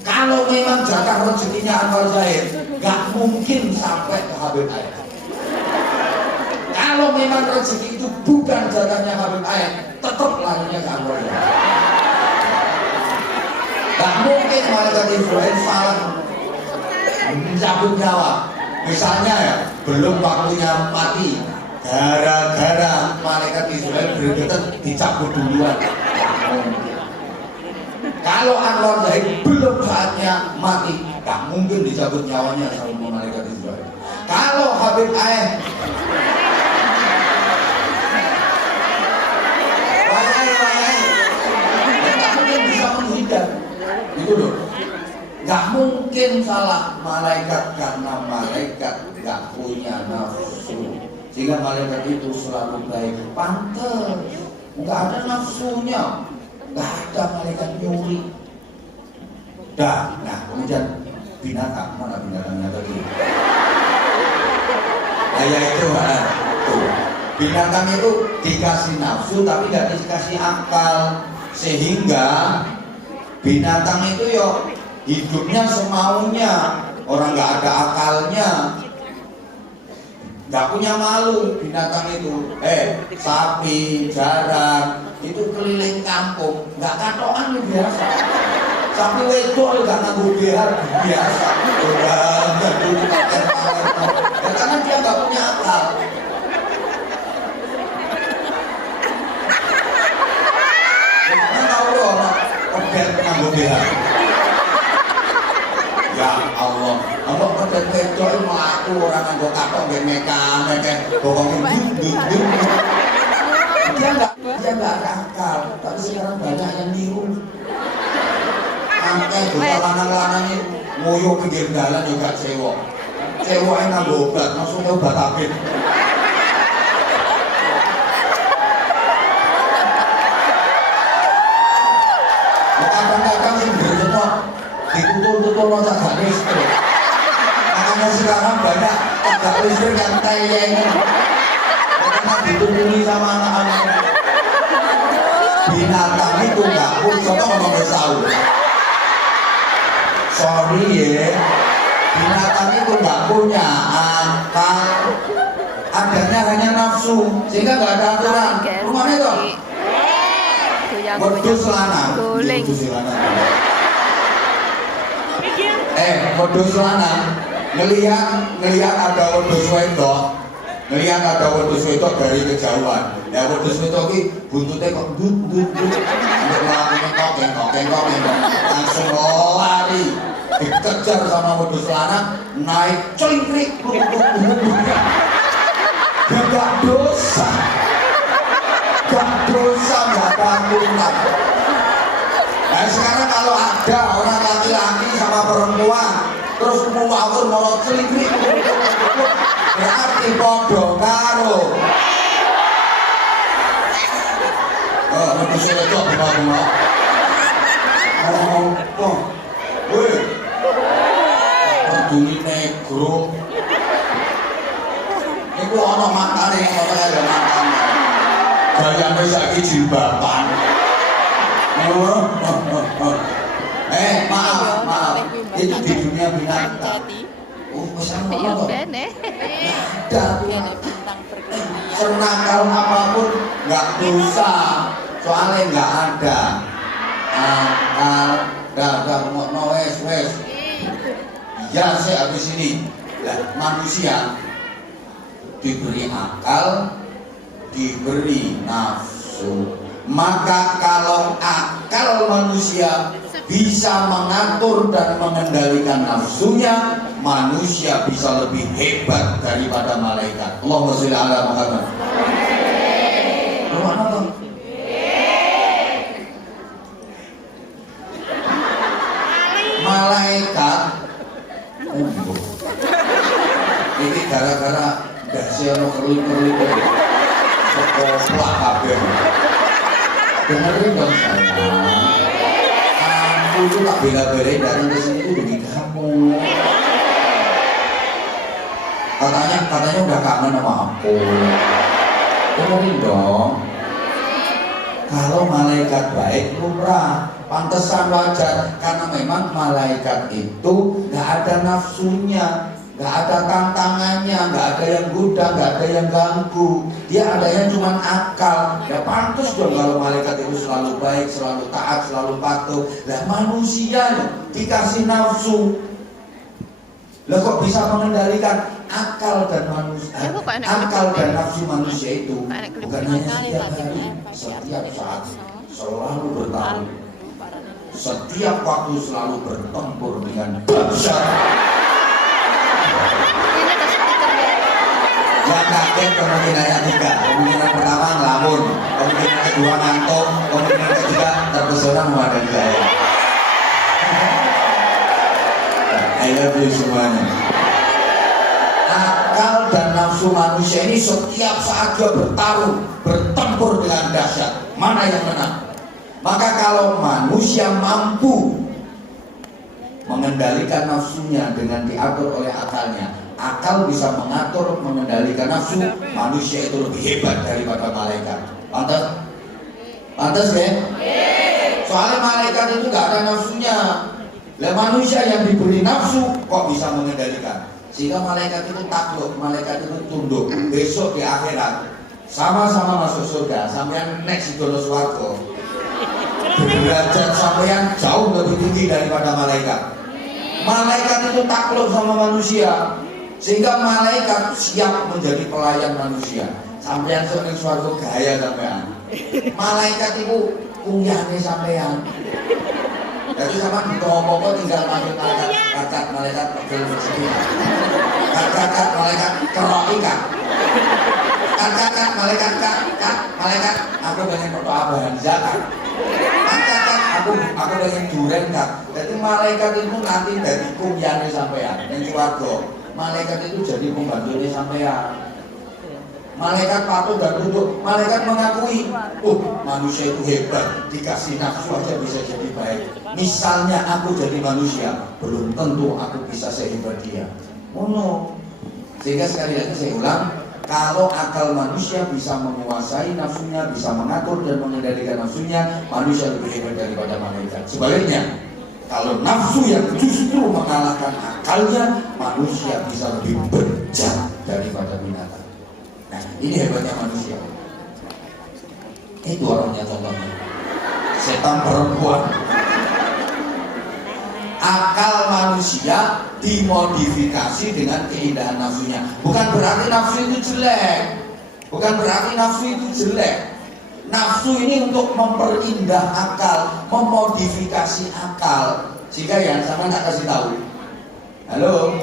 Kalau memang jatah rezekinya Anwar Zahid, nggak mungkin sampai ke Habib Ayat. Kalau memang rezeki itu bukan jatahnya Habib Ayat, tetap larinya ke Anwar Zahid. Gak mungkin malaikat Israel salah mencabut nyawa. Misalnya ya, belum waktunya mati, gara-gara malaikat Israel berdekat dicabut duluan. Kalau Anwar Zahid belum saatnya mati, gak mungkin dicabut nyawanya sama malaikat Israel. Kalau Habib Ayat gak mungkin bisa menghindar. Itu loh, nggak mungkin salah malaikat karena malaikat nggak punya nafsu, sehingga malaikat itu selalu baik. Pantes, nggak ada nafsunya, nggak ada malaikat nyuri. Nah kemudian binatang, mana binatangnya tadi? Ya itu, tuh. Binatang itu dikasih nafsu tapi nggak dikasih akal, sehingga binatang itu yo hidupnya semaunya, orang nggak ada akalnya, nggak punya malu binatang itu. Sapi, jaran itu keliling kampung, nggak katokan biasa. Sapi wedok nggak nganggo behar biasa. Ya karena dia nggak punya akal. Karena tahu orang obat nganggo behar. Ya Allah, Allah obat wedok mlaku orang nganggo katok ben mekane bokonge nduk. Dia enggak akal, tapi sekarang banyak yang niru. Angke buta lanang-lanang ini ngoyo pinggir dalan juga cewek. Cewek nganggo obat, maksudnya obat tabib. Kadang-kadang sih berjenak ditutul-tutul loncat gak listrik. Makanya sekarang banyak tegak listrik yang tayeng. Karena ditutuli sama anak-anak. Binatang itu gak pun, contoh ngomong besau. Sorry ya, binatang itu gak punya akal. Adanya hanya nafsu, sehingga gak ada aturan. Rumahnya itu wedhus lanang. Wedhus lanang ngelihat ada wedhus wedok. Ngelihat ada wedhus wedok dari kejauhan. Ya wedhus wedok iki buntute kok ndut. Untuk melakukan kok langsung lari. Dikejar sama wedhus lanang, naik clingkrik. Gak dosa. Gak dosa, gak takutan. Nah sekarang kalau ada orang laki-laki sama perempuan terus mau celingkrik, berarti bodoh karo. Oh, wedhus wedok apa-apa. Oh, weh. Peduli negro. itu ono matane, ono ya matane. Gayane saiki jilbaban. Maaf. Itu di dunia binatang. Wis Ya ono. bene. Ada. Senakal apapun nggak dosa. Soalnya nggak ada akal. Dah mau wes. Ya saya habis ini. Lah manusia diberi akal, diberi nafsu. Maka kalau akal manusia bisa mengatur dan mengendalikan nafsunya, manusia bisa lebih hebat daripada malaikat. Allahumma sholli ala Muhammad. Malaikat ini gara-gara dasi ono kerli-kerli sekolah kabeh. Dengerin dong sayang. Aku tuh tak bela-belain datang ke sini tuh demi kamu. Katanya udah kangen sama aku. Dengerin dong. Kalau malaikat baik lumrah, pantesan wajar, karena memang malaikat itu nggak ada nafsunya, nggak ada tantangannya, nggak ada yang goda, nggak ada yang ganggu. Dia adanya cuma akal. Ya pantas dong kalau malaikat itu selalu baik, selalu taat, selalu patuh. Lah manusia dikasih nafsu. Lah kok bisa mengendalikan akal dan manusia? Akal dan nafsu manusia itu bukan hanya setiap hari, setiap saat, selalu bertarung. Setiap waktu selalu bertempur dengan dahsyat. Yang kaget kemungkinan yang tiga. Kemungkinan pertama ngelamun, kemungkinan kedua ngantuk, kemungkinan ketiga terpesona memadani saya. I love you semuanya. Akal dan nafsu manusia ini setiap saat juga bertarung, bertempur dengan dahsyat. Mana yang menang? Maka kalau manusia mampu mengendalikan nafsunya dengan diatur oleh akalnya, akal bisa mengatur, mengendalikan nafsu, manusia itu lebih hebat daripada malaikat. Pantas? Pantas ya? Soalnya malaikat itu gak ada nafsunya. Lah manusia yang diberi nafsu kok bisa mengendalikan? Sehingga malaikat itu takluk, malaikat itu tunduk. Besok di akhirat sama-sama masuk surga, sampean next di dono swarga. Derajat sampean jauh lebih tinggi daripada malaikat. Malaikat itu takluk sama manusia, sehingga malaikat siap menjadi pelayan manusia. Sampean sering swarga gaya sampean. Malaikat itu kuliahnya sampean. Jadi sama di toko tinggal panggil malaikat pegel rezeki. Kak malaikat kerok ikan. Kak malaikat aku pengen berdoa bahan zakat. Aku pengen duren kak. Jadi malaikat itu nanti dari kumyane sampean yang swarga. Malaikat itu jadi pembantunya sampean. Malaikat patuh dan tunduk. Malaikat mengakui, manusia itu hebat, dikasih nafsu aja bisa jadi baik. Misalnya aku jadi manusia, belum tentu aku bisa sehebat dia. Sehingga sekali lagi saya ulang, kalau akal manusia bisa menguasai nafsunya, bisa mengatur dan mengendalikan nafsunya, manusia lebih hebat daripada malaikat. Sebaliknya, kalau nafsu yang justru mengalahkan akalnya, manusia bisa lebih bejat daripada binatang. Nah, ini hebatnya manusia. Itu orangnya contohnya. Setan perempuan. Akal manusia dimodifikasi dengan keindahan nafsunya. Bukan berarti nafsu itu jelek. Nafsu ini untuk memperindah akal, memodifikasi akal. Sehingga yang sama tak kasih tahu. Halo.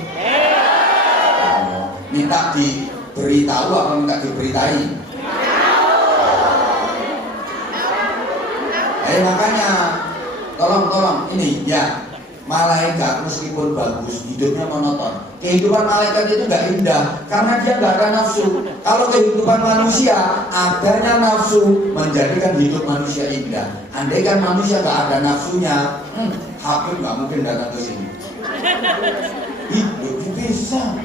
Minta diberitahu apa minta diberitai? Makanya tolong ini ya. Malaikat meskipun bagus, hidupnya monoton. Kehidupan malaikat itu gak indah karena dia gak ada nafsu. Kalau kehidupan manusia, adanya nafsu menjadikan hidup manusia indah. Andai kan manusia gak ada nafsunya, hakim gak mungkin datang ke sini. Hidup bisa.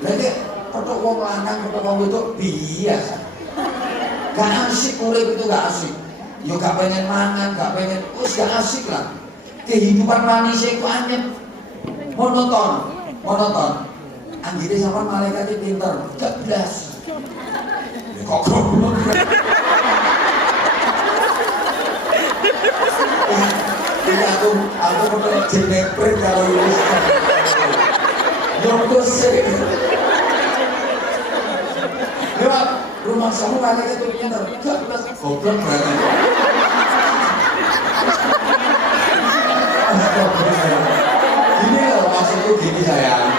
Lagi Petuk wong lanang, petuk wong wedok biasa. Gak asik urip itu gak asik. Yo gak pengen mangan, gak pengen, wis gak asik lah. Kehidupan manusia itu anyep, monoton. Anjir sama malaikat itu pinter, gak belas. Kok goblok. Ini aku pernah jenepret kalau ini. Yongkos sih. Lewat rumah kamu malaikat itu pinter, gak belas. Goblok berarti. Gini loh maksudku gini sayang.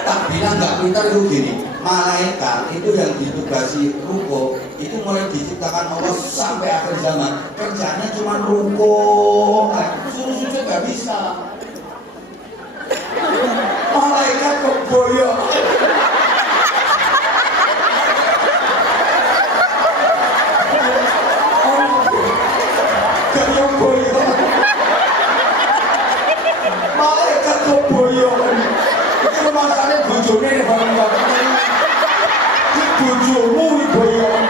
Tak bilang nggak pintar itu gini. Malaikat itu yang ditugasi ruko itu mulai diciptakan Allah sampai akhir zaman. Kerjanya cuma ruko, suruh sujud nggak bisa. Malaikat kok boyok. Malaikat kok boyok. Itu masalahnya bojone nih bang. Bojomu boyok.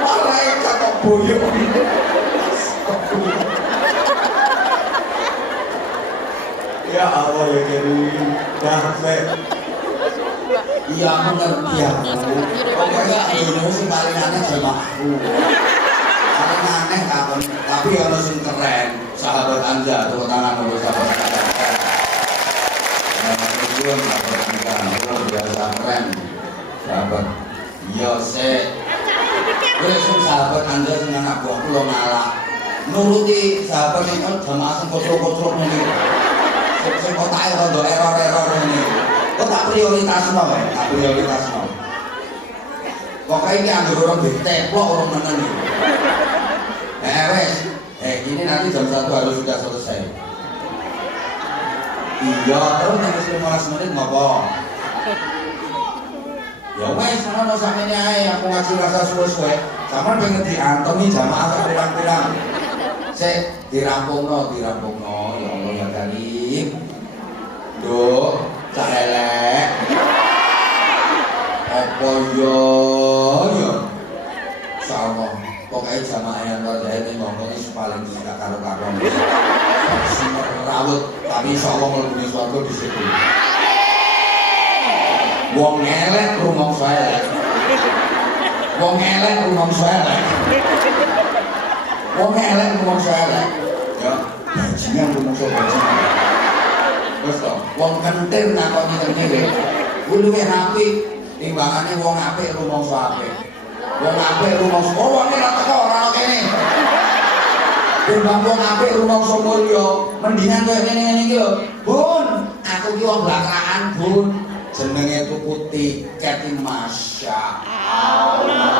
Malaikat kok boyok. Ya Allah ya Karim. Iya aku ngerti ya. Pokoknya ini sih paling aneh jamaahku. Paling aneh kapan. Tapi kalau sing keren. Sahabat Anda, tepuk tangan untuk sahabat Anda. Yang sahabat Anda, luar biasa keren. Sahabat Yose. Besok sahabat Anda dengan anak buah pulau ngalah. Nuruti sahabat yang jamaah sing kocok-kocok ini. Sing kotae rondo error ini. Kok tak prioritasno wae, tak prioritasno. Pokoke iki anggere orang diteplok orang meneng iki. Wes. Ini nanti jam 1 harus sudah selesai. Iya, terus nanti 15 menit ngopo? Ya wes, mana sampeyan ae aku ngaji rasa suwe-suwe. Sampeyan pengen diantemi jamaah sak pirang-pirang. Sik dirampungno. Ya Allah ya Karim. Duh, cak elek. Apa yo? Sama. Pokoknya jamaah yang terjadi ini ngomongnya paling tidak karo-karuan. Rawut, tapi insya-Allah mlebu swarga disitu. Wong elek rumangsa elek. Wong elek rumangsa elek. Wong elek rumangsa elek. Ya, bajingan rumangsa bajingan. Wes to, wong kentir nakoni kene. Luwih apik timbangane wong apik rumangsa apik. Wong apik rumangsa wong ora teko ora kene. Timbang wong apik rumangsa mulya, mendingan koyo ngene-ngene iki lho. Bun, aku ki wong blakaan, Bun. Jenenge tuku tiket Masya Allah.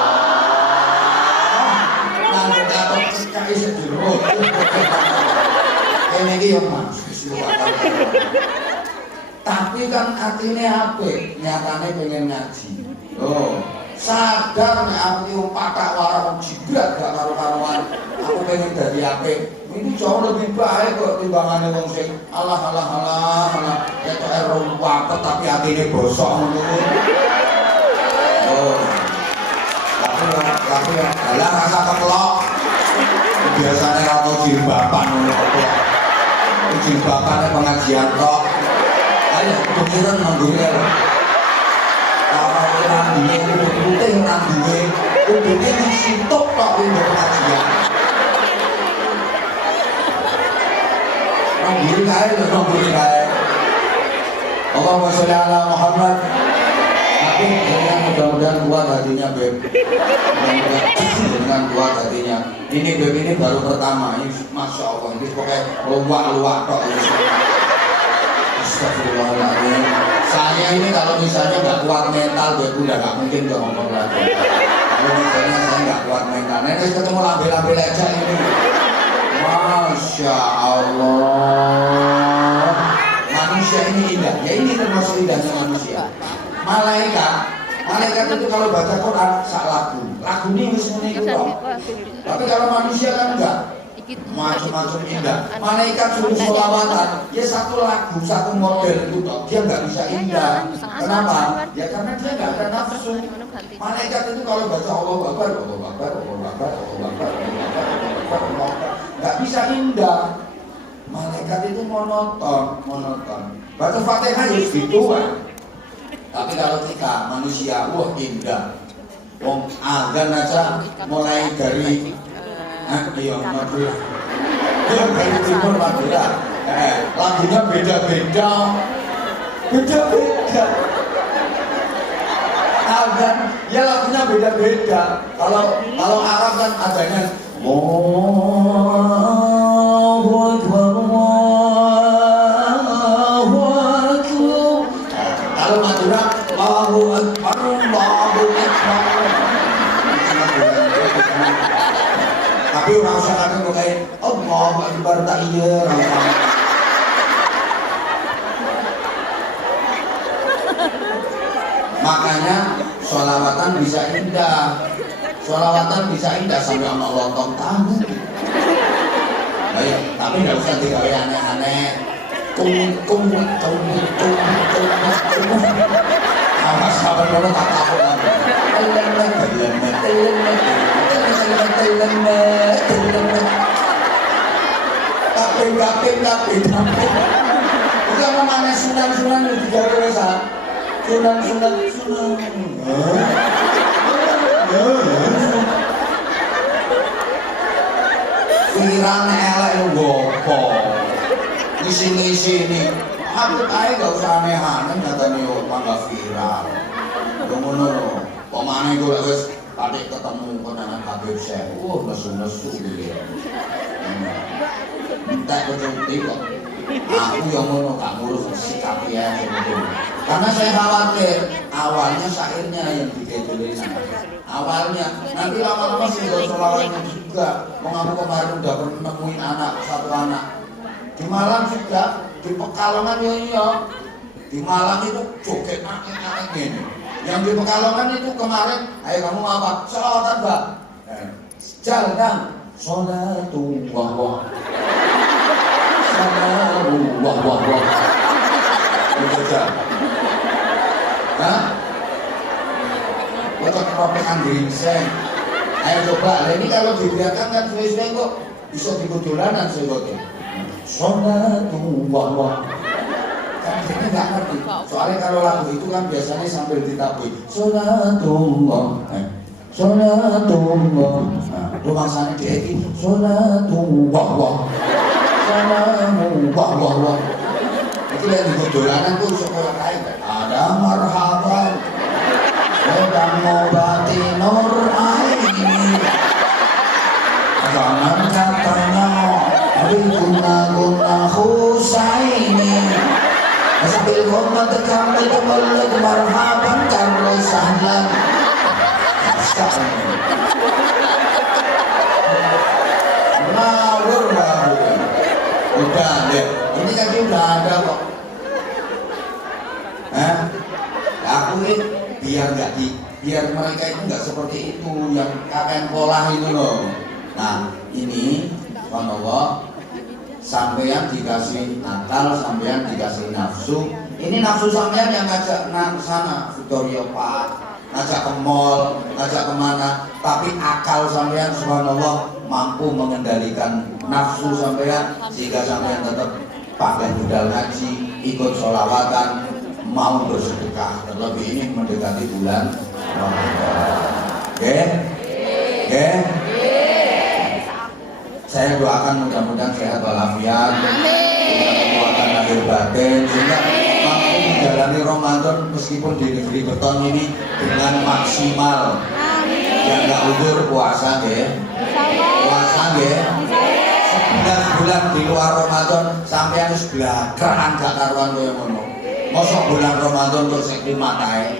Nang katok sekali sedurut. Kene iki yo Mas, wis tapi kan artinya apik, nyatane pengen ngaji. Oh, sadar nek aku ki wong patak warung jibrat gak karo-karuan. Aku pengen dadi apik. Ini jauh lebih baik kok timbangane wong sing alah ketok ero wapet tapi atine bosok ngono. Oh. Tapi alah rasa keplok. Biasane ora tau jilbaban ngono kok. Jilbabane pengajian tok. Ayo pikiran nanggone. Kalau rambine putih rambine, kudune disintok tok ning pengajian. Nombor kae. Allahumma sholli ala Muhammad. Tapi dengan mudah-mudahan kuat hatinya Beb. Dengan kuat hatinya. Ini Beb ini baru pertama. Ini Masya Allah. Ini pokoknya luak-luak tok. Astagfirullahaladzim. Saya ini kalau misalnya nggak kuat mental Beb udah nggak mungkin ke ngomong lagi. Kalau misalnya saya nggak kuat mental. Ini ketemu lambe-lambe aja ini. Masya Allah. Manusia ini indah. Ya ini termasuk indahnya manusia. Malaikat itu kalau baca Quran sak lagu ini wis ngene iku kok. Tapi kalau manusia kan enggak. macam-macam indah. Malaikat suruh sholawatan, ya satu lagu, satu model itu toh, dia nggak bisa indah. Kenapa? Ya karena dia nggak ada nafsu. Malaikat itu kalau baca Allah Akbar, Allah Akbar, Allah Akbar, Allah Akbar, Allah Akbar, nggak bisa indah. Malaikat itu monoton. Baca Fatihah ya gitu kan. Tapi kalau kita manusia, wah indah. Wong azan aja mulai dari Madura. Dari timur Madura. Lagunya beda-beda. Azan, ya lagunya beda-beda. Kalau Arab kan adanya Allahu Akbar, Allahu Akbar. Kalau Madura Allahu Akbar, Allahu Akbar. Tapi orang usah kadang kayak Allahu Akbar tak iya. Makanya sholawatan bisa indah. Sholawatan bisa indah sampai sama lontong tahu. Ayo, tapi nggak usah digawe aneh-aneh. Tung. Awas sabar dulu tak tahu lagi. Tapi. Bukan namanya sunan yang digawe wesa. Sunan. Viral elek lu gopo. Ngisi ini. Aku ae gak usah aneh-aneh nyatane yo mangga viral. Ngono lho. Pemane iku lek wis patik ketemu konanan Habib Syekh. Nesu-nesu iki. Entek kecuti kok. Aku yang ngono gak ngurus sikap ya gitu. Karena saya khawatir awalnya syairnya yang diketulis. Awalnya nanti lama-lama sih sholawatnya juga. Aku kemarin udah nemuin satu anak di Malang juga, di Pekalongan ya. Di Malang itu joget aneh-aneh gini. Yang di Pekalongan itu kemarin, ayo kamu apa? Sholawatan Mbak. Jalan sholatu wah. Wah. Betul. Hah? Kocok keropekan gingseng. Ayo coba, ini kalau dibiarkan kan suwe-suwe kok bisa dikudulanan sih kok. Sholatu wah. Kan ini nggak ngerti. Soalnya kalau lagu itu kan biasanya sambil ditabui. Sholatu wah. Sholatu wah. Nah, rumangsane dia iki sholatu wah. Wah. Itu yang di dolanan tuh sekolah kain. Ada marhaban, sedang mengobati nur aini. Jangan katanya, guna Husaini. Sambil hormat kami kembali marhaban karena sahlan. Ngawur lah. Udah deh, ini tadi udah ada kok. Aku ini biar mereka itu nggak seperti itu yang kakek pola itu loh. Nah ini, subhanallah, sampean dikasih akal, sampean dikasih nafsu. Ini nafsu sampean yang ngajak sana, Victoria Park, ngajak ke mall, ngajak kemana. Tapi akal sampean, subhanallah, mampu mengendalikan nafsu sampean sehingga sampean tetap pakai budal ngaji, ikut sholawatan, mau bersedekah. Terlebih ini mendekati bulan Ramadan. Oke? Saya doakan mudah-mudahan sehat walafiat, kekuatan lahir batin, sehingga mampu menjalani Ramadan meskipun di negeri beton ini dengan maksimal. Yang nggak udur puasa ya. 11 bulan di luar Ramadan sampai harus belakangan gak karuan koyo ngono. Mosok bulan Ramadan terus kumat ae.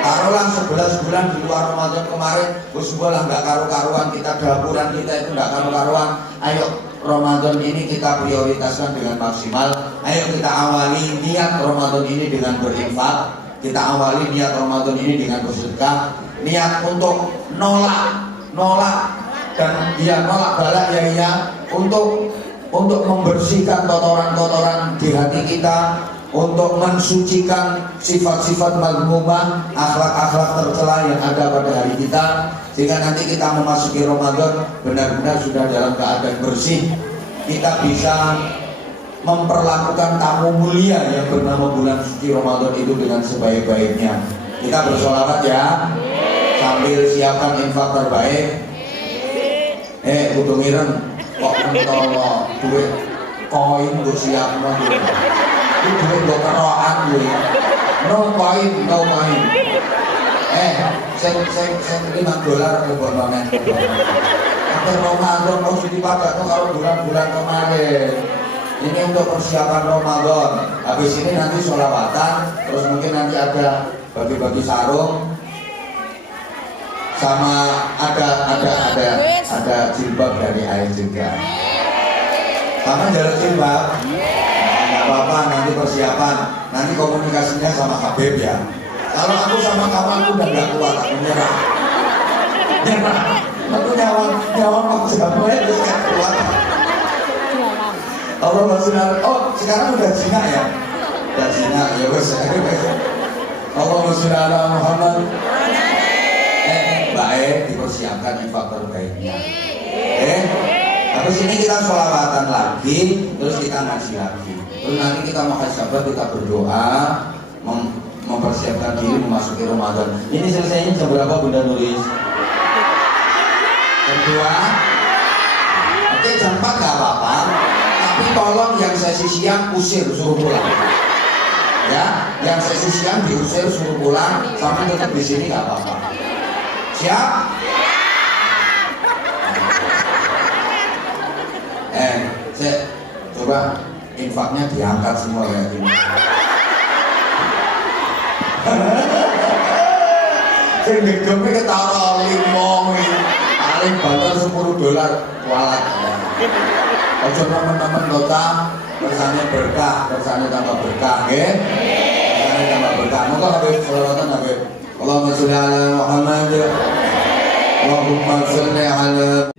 Taruhlah 11 bulan di luar Ramadan kemarin wis bola gak karu-karuan, kita dapuran kita itu gak karu-karuan. Ayo Ramadan ini kita prioritaskan dengan maksimal. Ayo kita awali niat Ramadan ini dengan berinfak. Kita awali niat Ramadan ini dengan bersedekah. Niat untuk nolak dan dia nolak balak ya iya, untuk membersihkan kotoran-kotoran di hati kita, untuk mensucikan sifat-sifat mazmumah, akhlak-akhlak tercela yang ada pada hari kita, sehingga nanti kita memasuki Ramadan benar-benar sudah dalam keadaan bersih. Kita bisa memperlakukan tamu mulia yang bernama bulan suci Ramadan itu dengan sebaik-baiknya. Kita bersolawat ya, sambil siapkan infak terbaik. Kudu ngiren kok mentolo duit koin gue siap no duit gue keroan gue no koin sing $5 lebonone tapi Ramadan mau dipakai tuh kalau bulan-bulan kemarin. Ini untuk persiapan Ramadan. Habis ini nanti sholawatan, terus mungkin nanti ada bagi-bagi sarung, sama ada jilbab dari air juga. Sama jalan jilbab. Nggak apa-apa, nanti persiapan. Nanti komunikasinya sama Habib ya. Kalau aku sama kamu aku udah nggak kuat, aku nyerah. Aku nyawa aku sudah mulai terus nggak kuat. Allah Rasulullah. Oh, sekarang udah zina ya? Udah zina, ya wes. Allah Rasulullah Muhammad. Baik, dipersiapkan infak terbaiknya. Habis ini kita sholawatan lagi, terus kita ngaji lagi. Terus nanti kita makan sabar, kita berdoa, mempersiapkan diri memasuki Ramadan. Ini selesainya jam berapa Bunda Nulis? Jam 2? Oke, jam 4 gak apa-apa. Tapi tolong yang sesi siang usir, suruh pulang. Ya, yang sesi siang diusir, suruh pulang, sampai tetap di sini gak apa-apa. Siap? Saya coba infaknya diangkat semua kayak gini. Saya ngegeme ketara limong paling banter $10 walat. Ojo teman-teman kota kersane berkah, kersane tambah berkah, nggih. Kersane tambah berkah. Monggo Habib selawatan Habib. Allahumma sholli ala Muhammad. Allahumma sholli ala